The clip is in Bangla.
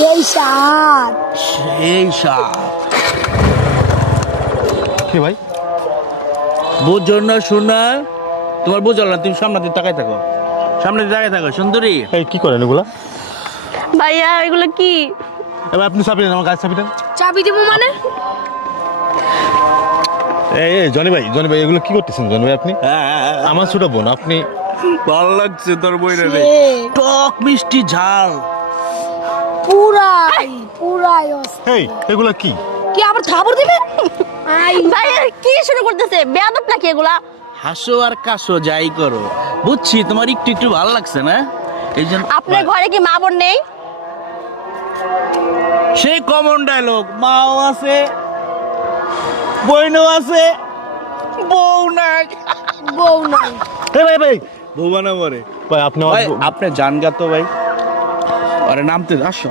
সেই সাত সেই সাপ। কি ভাই? বুঝছো না শোনা, তোমার বুঝল না, তুমি সামনে দিয়ে তাকাই থাকো, সামনে দিয়ে তাকাই থাকো সুন্দরী। এই কি করেন এগুলা? ভাইয়া এগুলো কি? এবার আপনি চাপি দেন, আমার গাছ চাপি দেন। চাবি দিব মানে? এই জনি ভাই, জনি ভাই এগুলো কি করতেছেন জনি ভাই আপনি? আমার ছোট বোন আপনি। ভালো লাগছে তোর বইটা রে, সে টক মিষ্টি ঝাল। পুরাই পুরাই অস্থির। এই এগুলা কি? কি আবার থাবর দিবে? আই ভাইয়া কি শুরু করতেছে? বেয়াদব নাকি এগুলা? হাসো আর কাশো যাই করো, বুঝছি তোমার একটু একটু ভালো লাগছে না, এই জন্য। আপনার ঘরে কি মা বোন নেই? সেই কমন ডায়লগ, মাও আছে বইনও আছে, বউ নাই। বউ নাই। এই ভাই ভাই বউ বানা মরে। ভাই আপনি ভাই আপনি জান গা তো ভাই, আরে নামতে আসো।